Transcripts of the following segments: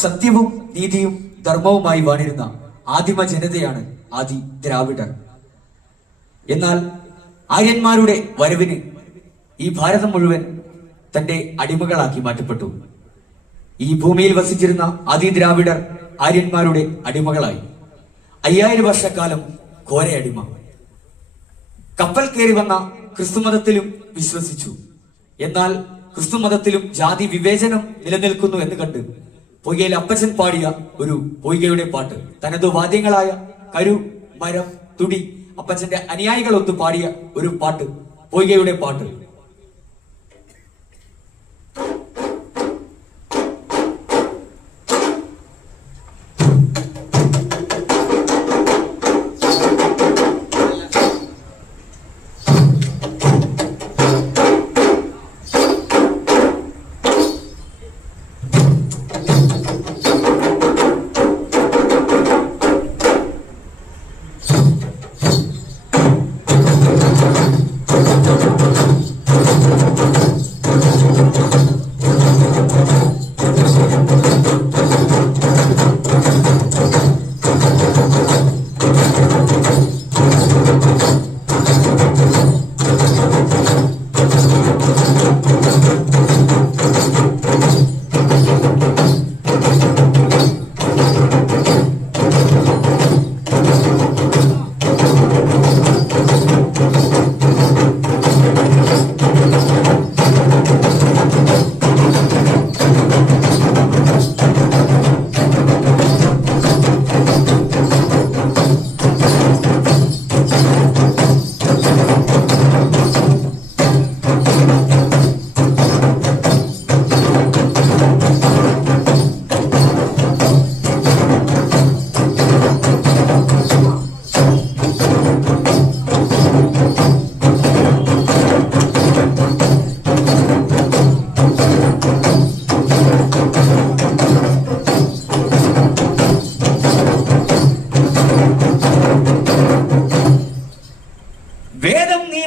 സത്യവും നീതിയും ധർമ്മവുമായി വാണിരുന്ന ആദിമ ജനതയാണ് ആദി ദ്രാവിഡർ. എന്നാൽ ആര്യന്മാരുടെ വരവിന് ഈ ഭാരതം മുഴുവൻ തന്റെ അടിമകളാക്കി മാറ്റപ്പെട്ടു. ഈ ഭൂമിയിൽ വസിച്ചിരുന്ന ആദി ദ്രാവിഡർ ആര്യന്മാരുടെ അടിമകളായി. 5000 വർഷക്കാലം ഘോരയടിമ. കപ്പൽ കയറി വന്ന ക്രിസ്തുമതത്തിലും വിശ്വസിച്ചു. എന്നാൽ ക്രിസ്തുമതത്തിലും ജാതി വിവേചനം നിലനിൽക്കുന്നു എന്ന് കണ്ട് പൊയ്കയിൽ അപ്പച്ചൻ പാടിയ ഒരു പൊയ്കയുടെ പാട്ട്, തനതു വാദ്യങ്ങളായ കരു, മരം, തുടി, അപ്പച്ചന്റെ അനുയായികളൊത്ത് പാടിയ ഒരു പാട്ട്, പൊയ്കയുടെ പാട്ട്.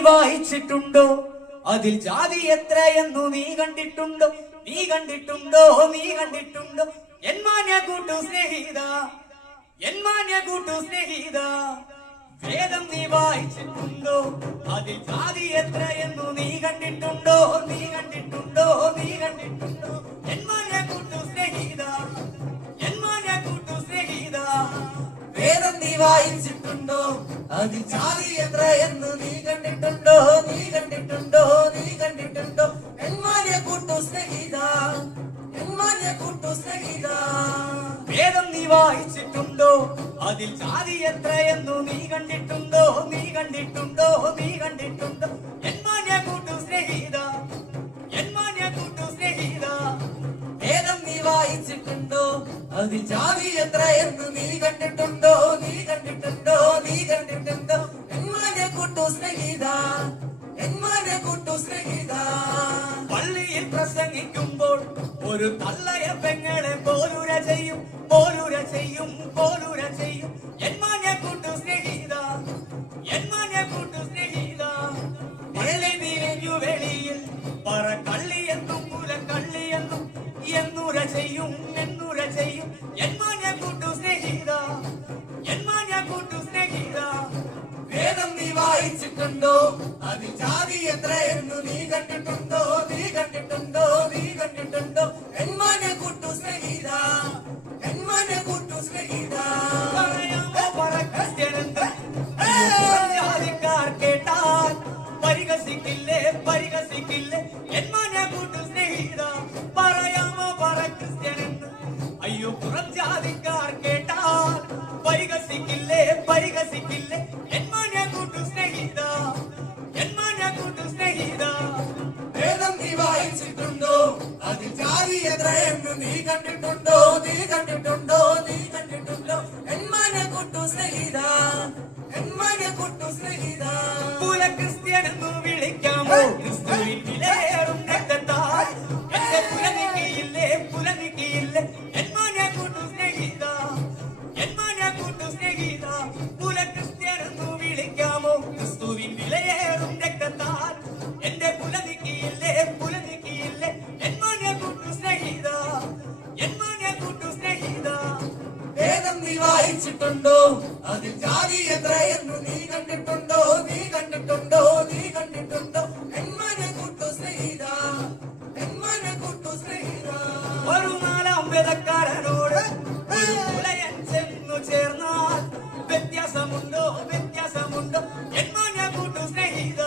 വായിച്ചിട്ടുണ്ടോ? അതിൽ ജാതി എത്രയെന്നു നീ കണ്ടിട്ടുണ്ടോ? നീ കണ്ടിട്ടുണ്ടോ? നീ കണ്ടിട്ടുണ്ടോ? എന്മാന്യ കൂട്ടു സ്നേഹിത, എന്മാന്യ കൂട്ടു സ്നേഹിത, വേദം നീ വായിച്ചിട്ടുണ്ടോ? അതിൽ ജാതി എത്രയെന്നു നീ കണ്ടിട്ടുണ്ടോ? നീ കണ്ടിട്ടുണ്ടോ? നീ കണ്ടിട്ടുണ്ടോ? എന്മാന്യ കൂട്ടു സ്നേഹിത, എന്മാന്യ കൂട്ടു സ്നേഹിത, വേദം നീ വായിച്ചിട്ടുണ്ടോ? അതിൽ ജാതി എത്രയെന്നു നീ കണ്ടിട്ടുണ്ടോ? നീ കണ്ടിട്ടുണ്ടോ? നീ കണ്ടിട്ടുണ്ടോ? എന്മാന്യ കൂട്ടു സ്നേഹിത, എന്മാന്യ കൂട്ടു സ്നേഹിത, വേദം നീ വായിച്ചിട്ടുണ്ടോ? അതിൽ ജാതി എത്രയെന്നു നീ കണ്ടിട്ടുണ്ടോ? നീ കണ്ടിട്ടുണ്ടോ? നീ കണ്ടിട്ടുണ്ടോ? എന്മാന്യ കൂട്ടു സ്നേഹിത, എന്മാന്യ കൂട്ടു സ്നേഹിത, വേദം നീ വായിച്ചിട്ടുണ്ടോ? അതിൽ ജാതി എത്രയെന്നു നീ കണ്ടിട്ടുണ്ടോ? നീ കണ്ടിട്ടുണ്ടോ? നീ കണ്ടിട്ടുണ്ടോ? എന്മാന്യ കൂട്ടു സ്നേഹിത, എന്മാന്യ കൂട്ടു സ്നേഹിത, പള്ളിയിൽ പ്രസംഗിക്കുമ്പോൾ ഒരു തള്ളയ പെങ്ങളെ പോലുര ചെയ്യും, പോലുര ചെയ്യും, പോലുര ചെയ്യും. എന്മാന്യ കൂട്ടു സ്നേഹിത, എന്മാന്യ കൂട്ടു സ്നേഹിത, വെള്ളി നീരഞ്ഞു വെളിയിൽ പറ കള്ളിയെന്നും മുല കള്ളിയെന്നും എന്നുര ചെയ്യും, എന്നുര ചെയ്യും. എന്മാന്യ കൂട്ടു സ്നേഹിത, എന്മാന്യ കൂട്ടു സ്നേഹിത, വേദം നീ വായിച്ചിട്ടുണ്ടോ? അതിൽ ജാതി എത്രയെന്നു നീ കണ്ടിട്ടുണ്ടോ? നീ കണ്ടിട്ടുണ്ടോ? നീ കണ്ടിട്ടുണ്ടോ? എന്മാന്യ കൂട്ടു സ്നേഹിത, എന്മാന്യ കൂട്ടു സ്നേഹിത, ജാതിക്കാർ കേട്ടാൽ പരിഹസിക്കില്ലേ, പരിഹസിക്കില്ലേ. എന്മാന്യ കൂട്ടു സ്നേഹിത, പറയാമോ പറ ക്രിസ്ത്യനെന്ന്? അയ്യോ പുറം ജാതിക്കാർ കേട്ടാൽ പരിഹസിക്കില്ലേ, പരിഹസിക്കില്ലേ. എന്മാന്യ കൂട്ടു സ്നേഹിത, എന്മാന്യ കൂട്ടു സ്നേഹിത, വേദം നീ വായിച്ചിട്ടുണ്ടോ? അതിൽ ജാതി എത്രയെന്നു നീ കണ്ടിട്ടുണ്ടോ? നീ കണ്ടിട്ടുണ്ടോ? നീ കണ്ടിട്ടുണ്ടോ? എന്മാന്യ കൂട്ടു സ്നേഹിത, എന്മാന്യ കൂട്ടു സ്നേഹിത, കുല ക്രിസ്ത്യനെന്നു വിളിക്കാമോ? ക്രിസ്തുവിൻ വിലയേറും രക്തത്താൽ എന്റെ പുലനിക്കിയില്ലേ, പുലനിക്കിയില്ലേ. എന്മാന്യ കൂട്ടു സ്നേഹിത, എന്മാന്യ കൂട്ടു സ്നേഹിത, കുല ക്രിസ്ത്യനെന്നു വിളിക്കാമോ? ക്രിസ്തുവിൻ വിലയേറും രക്തത്താൽ എന്റെ പുലനിക്കിയില്ലേ, പുലനിക്കിയില്ലേ. എന്മാന്യ കൂട്ടു സ്നേഹിത, എന്മാന്യ കൂട്ടു വായിച്ചിട്ടുണ്ടോ അതിൽ ജാതി എത്രയെന്ന് നീ കണ്ടിട്ടുണ്ടോ നീ കണ്ടിട്ടുണ്ടോ നീ കണ്ടിട്ടുണ്ടോ എന്മനെ കൂട്ടു സ്നേഹിത എന്മനെ കൂട്ടു സ്നേഹിത ഒരു നാലാം വേദക്കാരനോട് ഒരു പുലയൻ ചെന്നു ചേർന്നാൽ വ്യത്യാസമുണ്ടോ വ്യത്യാസമുണ്ടോ എന്മാനെ കൂട്ടു സ്നേഹിത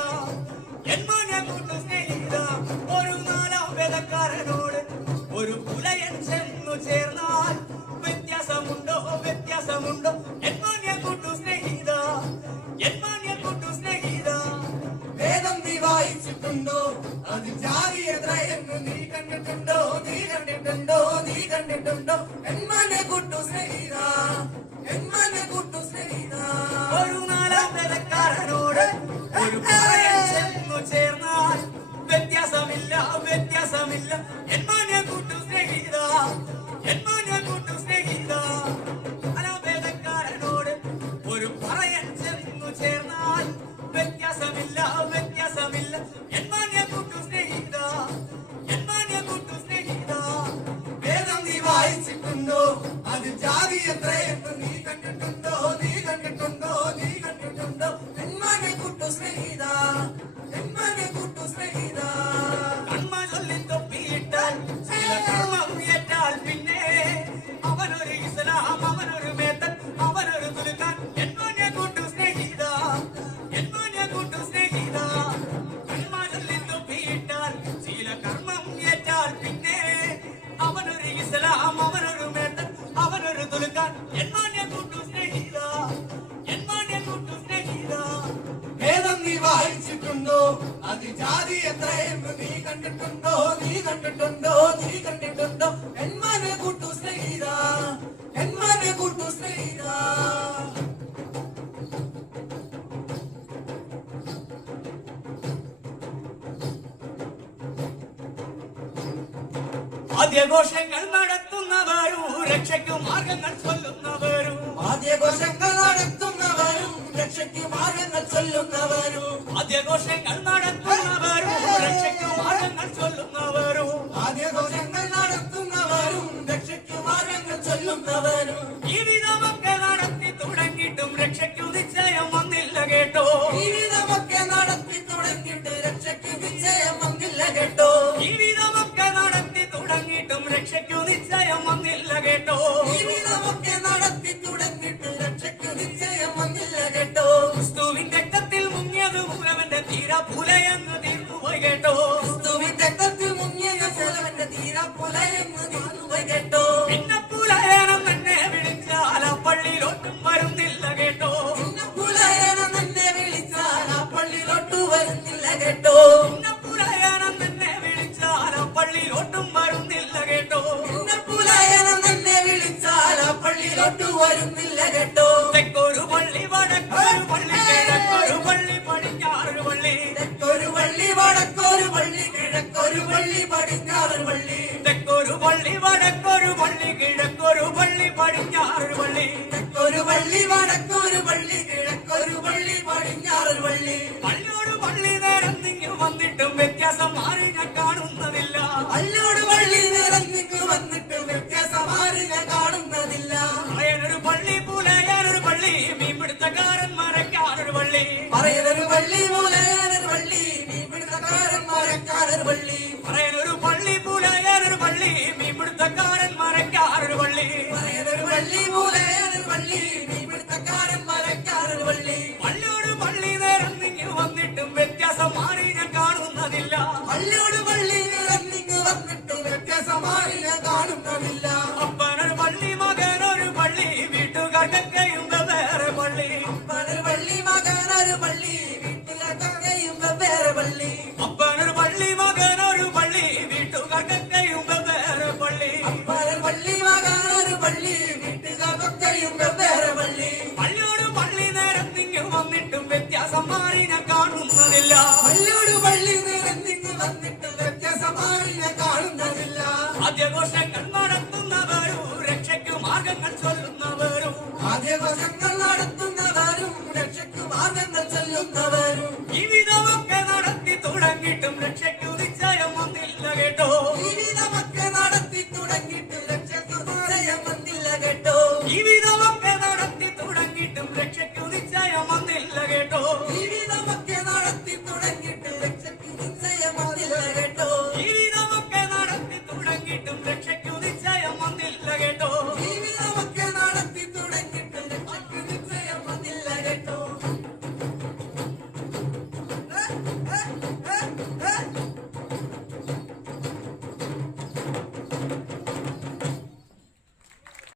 എന്മാനെ കൂട്ടു സ്നേഹിത ഒരു നാലാം വേദക്കാരനോട് ഒരു പുലയൻ ചെന്നു ചേർന്നാൽ വ്യത്യാസമുണ്ടോ വ്യത്യാസമുണ്ടോ എന്മാനെ കൂട്ടു സ്നേഹിത എന്മാനെ കൂട്ടു സ്നേഹിത വേദം നീ വായിച്ചിട്ടുണ്ടോ അതിൽ ജാതി എത്രയെന്ന് നീ കണ്ടിട്ടുണ്ടോ നീ കണ്ടിട്ടുണ്ടോ നീ കണ്ടിട്ടുണ്ടോ എന്മനെ കൂട്ടു സ്നേഹിത എന്മനെ കൂട്ടു സ്നേഹിത ഒരു നാലാം വേദക്കാരനോട് ഒരു പുലയൻ ചെന്നു ചേർന്നാൽ വ്യത്യാസമില്ല വ്യത്യാസമില്ല എന്മാനെ കൂട്ടു സ്നേഹിത എന്മാനെ കൂട്ടു സ്നേഹിത നാലാം വേദക്കാരനോട് ഒരു പറയൻ ചെന്നു ചേർന്നാൽ വ്യത്യാസമില്ല വ്യത്യാസമില്ല എന്മാനെ കൂട്ടു സ്നേഹിത എന്മാനെ കൂട്ടു സ്നേഹിത വേദം നീ വായിച്ചിട്ടുണ്ടോ അതിൽ ജാതി എത്രയെന്ന് നീ കണ്ടിട്ടുണ്ടോ നീ കണ്ടിട്ടുണ്ടോ നീ കണ്ടിട്ടുണ്ടോ എന്മനെ കൂട്ടു സ്നേഹിത എന്മനെ കൂട്ടു സ്നേഹിത കൺമ ചൊല്ലി തൊപ്പിയിട്ടാൽ ചില കർമ്മം ഏറ്റാൽ പിന്നെ അവനൊരു ഇസ്ലാം അവനൊരു മേത്തൻ അവനൊരു തുലുക്കാൻ എന്മാനെ കൂട്ടു സ്നേഹിത എന്മാനെ കൂട്ടു സ്നേഹിത കൺമ ചൊല്ലി തൊപ്പിയിട്ടാൽ ചില കർമ്മം ഏറ്റാൽ പിന്നെ അവനൊരു ഇസ്ലാം അവനൊരു മേത്തൻ അവനൊരു തുലുക്കാൻ എന്മാനെ കൂട്ടു സ്നേഹിത എന്മാനെ കൂട്ടു സ്നേഹിത വേദം നീ വായിച്ചിട്ടുണ്ടോ അതിൽ ജാതി എത്രയെന്ന് നീ കണ്ടിട്ടുണ്ടോ നീ കണ്ടിട്ടുണ്ടോ നീ കണ്ടിട്ടുണ്ടോ എന്മനെ കൂട്ടു സ്നേഹിത എന്മനെ കൂട്ടു സ്നേഹിത ആദ്യഘോഷങ്ങൾ നടത്തുന്നവരും രക്ഷയ്ക്കു മാർഗങ്ങൾ ചൊല്ലുന്നവരും ആദ്യഘോഷങ്ങൾ നടത്തുന്നവരും രക്ഷയ്ക്ക് മാർഗങ്ങൾ ചൊല്ലുന്നവരും ആദ്യഘോഷങ്ങൾ നടത്തുന്നവരും രക്ഷയ്ക്കു മാർഗങ്ങൾ ചൊല്ലുന്നവരും ആദ്യഘോഷങ്ങൾ നടത്തുന്നവരും രക്ഷയ്ക്ക് മാർഗങ്ങൾ ചൊല്ലുന്നവരും ജീവിതമൊക്കെ നടത്തി തുടങ്ങിയിട്ടും രക്ഷയ്ക്കു നിശ്ചയം വന്നില്ല കേട്ടോ ജീവിതമൊക്കെ നടത്തി തുടങ്ങിയിട്ട് രക്ഷയ്ക്ക് വിജയം വന്നില്ല കേട്ടോ ജീവിതമൊക്കെ നടത്തി തുടങ്ങിയിട്ടും രക്ഷയ്ക്കു നിശ്ചയം വന്നില്ല കേട്ടോ ജീവിതമൊക്കെ നടത്തി തുടങ്ങിയിട്ട് രക്ഷയ്ക്ക് നിശ്ചയം വന്നില്ല കേട്ടോ ക്രിസ്തുവിന്റെ രക്തത്തിൽ മുങ്ങിയത് മൂലവന്റെ തീരപ്പുലയെന്ന് തീർന്നുപോയി കേട്ടോ ക്രിസ്തുവിന്റെ രക്തത്തിൽ മുങ്ങിയ മൂലവന്റെ തീരപ്പുലയെന്ന് തീർന്നുപോയി കേട്ടോ പിന്നെ പുലയനം തന്നെ വിളിച്ചാൽ ആ പള്ളിയിലോട്ടും വരുന്നില്ല കേട്ടോ പിന്നെ പുലയനം തന്നെ വിളിച്ചാൽ ആ പള്ളിയിലോട്ട് വരുന്നില്ല കേട്ടോ പിന്നെ പുലയനം തന്നെ വിളിച്ചാൽ ആ പള്ളിയിലോട്ടും വരുന്നില്ല കേട്ടോ പിന്നെ പുലയനം തന്നെ വിളിച്ചാൽ ആ പള്ളിയിലോട്ട് വരുന്നില്ല കേട്ടോ തെക്കൊരു പള്ളി വടക്കൊരു പള്ളി കിഴക്കൊരു പള്ളി പടിഞ്ഞാറൊരു പള്ളി തെക്കൊരു പള്ളി വടക്കൊരു പള്ളി കിഴക്കൊരു പള്ളി പടിഞ്ഞാറൊരു പള്ളി തെക്കൊരു പള്ളി വടക്കൊരു പള്ളി കിഴക്കൊരു പള്ളി പടിഞ്ഞാറൊരു പള്ളി തെക്കൊരു പള്ളി വടക്കൊരു പള്ളി കിഴക്കൊരു പള്ളി പടിഞ്ഞാറൊരു പള്ളി പള്ളിയോട് പള്ളി നേരം നിങ്ങൾ വന്നിട്ടും വ്യത്യാസം മാറി ഞാൻ കാണുന്നതില്ല പള്ളിയോട് പള്ളി നിറഞ്ഞിക്ക് വന്നിട്ട് വ്യത്യാസമാരിനെ കാണുന്നതില്ല പറയനൊരു പള്ളി പുലയാനൊരു പള്ളി മീൻപിടുത്തക്കാരൻ മരക്കാനൊരു പള്ളി പറയുന്നൊരു പള്ളി മൂലയാനൊരു പള്ളി മീൻപിടുത്തക്കാരൻ മരക്കാരൊരു പള്ളി പറയനൊരു പള്ളി പുലയാനൊരു പള്ളി മീൻപിടുത്തക്കാരൻ മരക്കാനൊരു പള്ളി പറയുന്നൊരു പള്ളി മൂലയാനൊരു പള്ളി മീൻപിടുത്തക്കാരൻ മരക്കാരൊരു പള്ളി പള്ളിയോട് പള്ളി നേരം നിങ്ങൾ വന്നിട്ടും വ്യത്യാസം മാറി ഞാൻ കാണുന്നതില്ല പള്ളിയോട് പള്ളി നിറഞ്ഞിക്ക് വന്നിട്ട് വ്യത്യാസമാരിനെ കാണുന്നതില്ല അപ്പനൊരു പള്ളി മകനൊരു പള്ളി വീട്ടുകാർക്കൊക്കെയും വേറെ പള്ളി അപ്പനൊരു പള്ളി മകനൊരു പള്ളി വീട്ടിലൊക്കെയും വേറെ പള്ളി അപ്പനൊരു പള്ളി മകനൊരു പള്ളി വീട്ടുകാർക്കൊക്കെയും വേറെ പള്ളി അപ്പനൊരു പള്ളി മകനൊരു പള്ളി വീട്ടിലൊക്കെയും വേറെ പള്ളി പള്ളിയോട് പള്ളി നേരം നിങ്ങൾ വന്നിട്ടും വ്യത്യാസം മാറി ഞാൻ കാണുന്നതില്ല പള്ളിയോട് പള്ളി നിറഞ്ഞിക്ക് വന്നിട്ട് വ്യത്യാസമാരിനെ കാണുന്നതില്ല ആദ്യഘോഷങ്ങൾ നടത്തുന്നവരും രക്ഷയ്ക്ക് മാർഗങ്ങൾ ചൊല്ലുന്നവരും ആദ്യഘോഷങ്ങൾ നടത്തുന്നവരും രക്ഷയ്ക്ക് മാർഗങ്ങൾ ചൊല്ലുന്നവരും ജീവിതമൊക്കെ നടത്തി തുടങ്ങിയിട്ടും രക്ഷയ്ക്ക് നിശ്ചയം വന്നില്ല കേട്ടോ ജീവിതമൊക്കെ നടത്തി തുടങ്ങിയിട്ട് രക്ഷയ്ക്ക് നിശ്ചയം വന്നില്ല കേട്ടോ ജീവിതമൊക്കെ നടത്തി തുടങ്ങിയിട്ട്